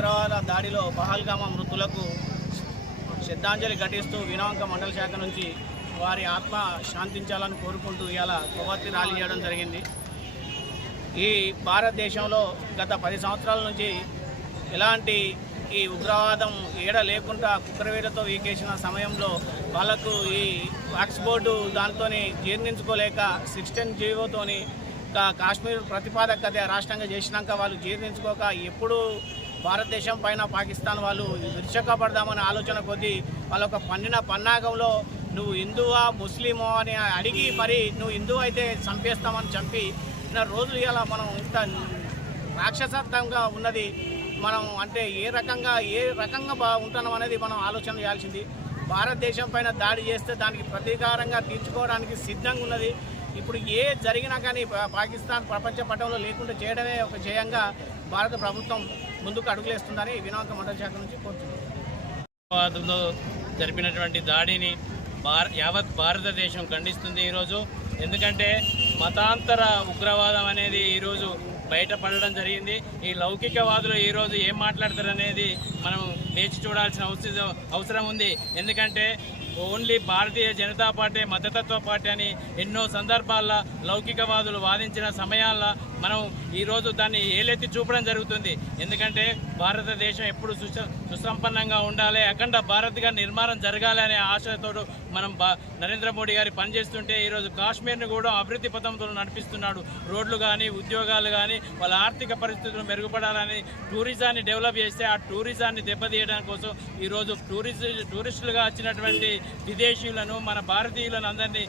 ఉగ్రవాద దాడిలో పహల్గామా మృతులకు శ్రద్ధాంజలి ఘటిస్తూ వినాంక మండల శాఖ నుంచి వారి ఆత్మ శాంతించాలని కోరుకుంటూ ఇవాళ కొవ్వొత్తి ర్యాలీ చేయడం జరిగింది. ఈ భారతదేశంలో గత 10 సంవత్సరాల నుంచి ఎలాంటి ఈ ఉగ్రవాదం ఏడ లేకుండా కుక్కరవేటతో వీకేసిన సమయంలో వాళ్ళకు ఈ వాక్స్ బోర్డు దాంతో జీర్ణించుకోలేక 16 జీవోతోని కాశ్మీర్ ప్రతిపాదక రాష్ట్రంగా చేసినాక వాళ్ళు జీర్ణించుకోక ఎప్పుడు భారతదేశం పైన పాకిస్తాన్ వాళ్ళు విరుచకపడదామనే ఆలోచన కొద్దీ వాళ్ళొక పన్నిన పన్నాగంలో నువ్వు హిందువా ముస్లిమో అని అడిగి మరి నువ్వు హిందువు అయితే చంపేస్తామని చంపి రోజులు ఇలా మనం ఇంత రాక్షసత్వంగా ఉన్నది. మనం అంటే ఏ రకంగా ఉంటున్నాం అనేది మనం ఆలోచన చేయాల్సింది. భారతదేశం పైన దాడి చేస్తే దానికి ప్రతీకారంగా తీర్చుకోవడానికి సిద్ధంగా ఉన్నది. ఇప్పుడు ఏ జరిగినా కానీ పాకిస్తాన్ ప్రపంచ పటంలో లేకుండా చేయడమే ఒక జయంగా భారత ప్రభుత్వం ముందుకు అడుగులేస్తుందని వినాంక మండల శాఖ నుంచి కోరుతున్నాం. జరిపినటువంటి దాడిని యావత్ భారతదేశం ఖండిస్తుంది ఈరోజు. ఎందుకంటే మతాంతర ఉగ్రవాదం అనేది ఈరోజు బయటపడడం జరిగింది. ఈ లౌకికవాదులు ఈరోజు ఏం మాట్లాడతారనేది మనం వేచి చూడాల్సిన అవసరం ఉంది. ఎందుకంటే ఓన్లీ భారతీయ జనతా పార్టీ మతతత్వ పార్టీ అని ఎన్నో సందర్భాల్లో లౌకికవాదులు వాదించిన సమయాల్లో మనం ఈరోజు దాన్ని ఏలెత్తి చూపడం జరుగుతుంది. ఎందుకంటే భారతదేశం ఎప్పుడు సుసంపన్నంగా ఉండాలి, అఖండ భారత్గా నిర్మాణం జరగాలి అనే ఆశతో మనం నరేంద్ర మోడీ గారి పనిచేస్తుంటే ఈరోజు కాశ్మీర్ని కూడా అభివృద్ధి పథంతో నడిపిస్తున్నాడు. రోడ్లు కానీ ఉద్యోగాలు కానీ వాళ్ళ ఆర్థిక పరిస్థితులు మెరుగుపడాలని టూరిజాన్ని డెవలప్ చేస్తే ఆ టూరిజాన్ని దెబ్బతీయడం కోసం ఈరోజు టూరిస్టులుగా వచ్చినటువంటి విదేశీయులను మన భారతీయులను అందరినీ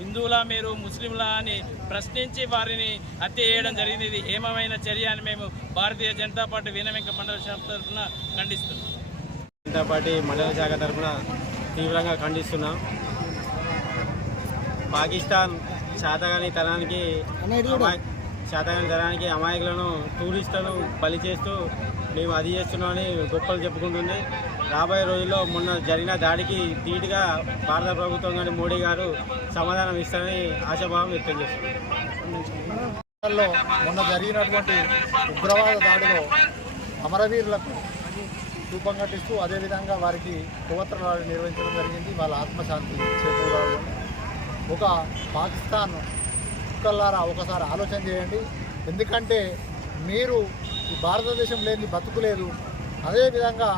హిందువులా మీరు ముస్లింలా అని ప్రశ్నించి వారిని హత్య చేయడం జరిగింది. ఇది ఏమైన చర్య అని మేము భారతీయ జనతా పార్టీ వినమిక మండల శాఖ తరఫున ఖండిస్తున్నాం. జనతా పార్టీ మండల శాఖ తరఫున తీవ్రంగా ఖండిస్తున్నాం. పాకిస్తాన్ శాతగాని తనానికి అమాయకులను టూరిస్టులను బలి చేస్తూ మేము అది చేస్తున్నామని గొప్పలు చెప్పుకుంటుంది. రాబోయే రోజుల్లో మొన్న జరిగిన దాడికి ధీటుగా భారత ప్రభుత్వం కానీ మోడీ గారు సమాధానం ఇస్తారని ఆశాభావం వ్యక్తం చేస్తున్నారు. మొన్న జరిగినటువంటి ఉగ్రవాద దాడిలో అమరవీరులకు రూపం కట్టిస్తూ అదేవిధంగా వారికి కొవ్వొత్తులు నిర్వహించడం జరిగింది. వాళ్ళ ఆత్మశాంతి చేకూరాలి. ఒక పాకిస్తాన్ కుక్కల్లారా ఒకసారి ఆలోచన చేయండి. ఎందుకంటే మీరు ఈ భారతదేశం లేని బతుకులేదు. అదేవిధంగా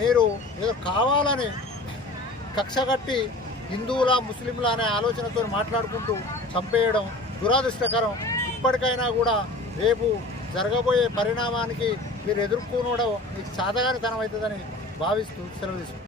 మీరు ఏదో కావాలని కక్షగట్టి హిందువుల ముస్లింల అనే ఆలోచనతో మాట్లాడుకుంటూ చంపేయడం దురదృష్టకరం. ఇప్పటికైనా కూడా రేపు జరగబోయే పరిణామానికి మీరు ఎదుర్కొనడం మీకు చాతగానితనం అవుతుందని భావిస్తూ సెలవు తీసుకుంటారు.